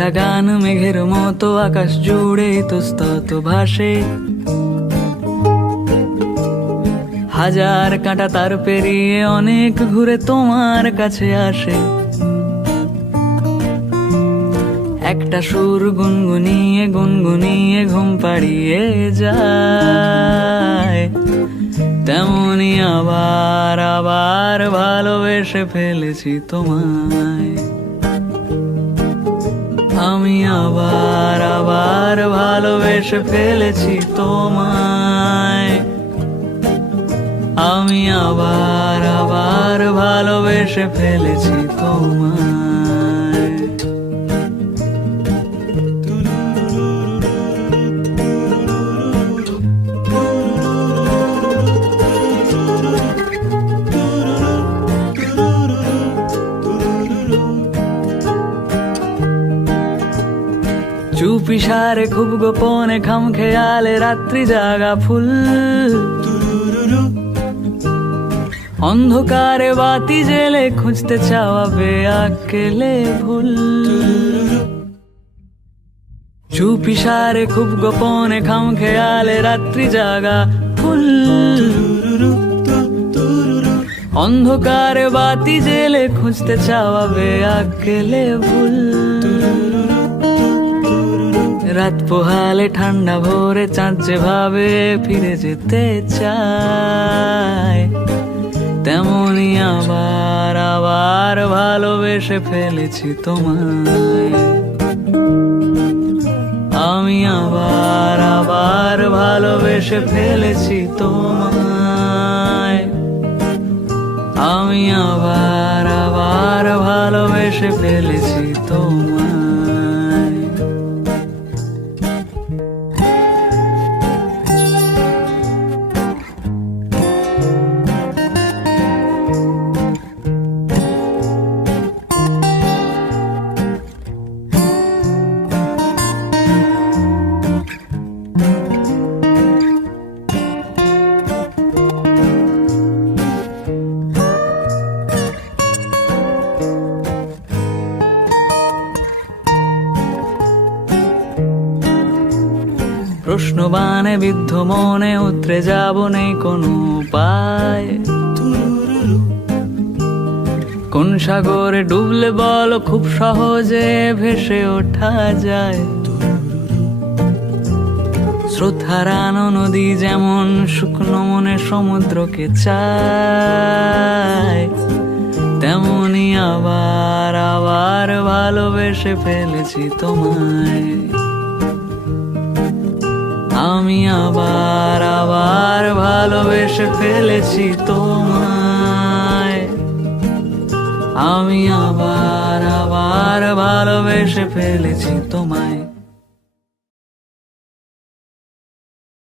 একটা গান মেঘের মতো আকাশ জুড়ে ইতস্তত ভাসে, হাজার কাঁটা তার পেরিয়ে অনেক ঘুরে তোমার কাছে আসে। একটা সুর গুনগুনিয়ে গুনগুনিয়ে ঘুম পাড়িয়ে যায়, তেমনি আবার আবার ভালোবেসে ফেলেছি তোমায়। আমি আবার আবার ভালোবেসে ফেলেছি তোমায়। আমি আবার আবার ভালোবেসে ফেলেছি তোমায়। চুপি সারে খুব গোপনে খাম খেয়ালে রাত্রি জাগা ফুল, অন্ধকারে বাতি জেলে খুঁজতে চাওয়া বেআকেলে ভুল। চুপি সারে খুব গোপনে খাম খেয়ালে রাত্রি জাগা ফুল, অন্ধকারে বাতি জেলে খুঁজতে চাওয়া বেআকেলে ভুল। রাত পোহালে ঠান্ডা ভোরে চাঁদ যেভাবে ফিরে যেতে চায়, তেমনি আবার আবার ভালোবেসে ফেলেছি তোমায়। আমি আবার আবার ভালোবেসে ফেলেছি তোমায়। আমি আবার আবার ভালোবেসে ফেলেছি তোমায়। প্রশ্নবানে বিদ্ধ মনে উতরে যাব নেই কোনো উপায়। কোন সাগরে ডুবলে বলো খুব সহজে ভেসে ওঠা যায়। স্রোত হারানো নদী যেমন শুকনো মনে সমুদ্রকে চায়, তেমনি আবার আবার ভালোবেসে ফেলেছি তোমায়। আমি আবার আবার ভালোবেসে ফেলেছি তোমায়। আমি আবার আবার ভালোবেসে ফেলেছি তোমায়।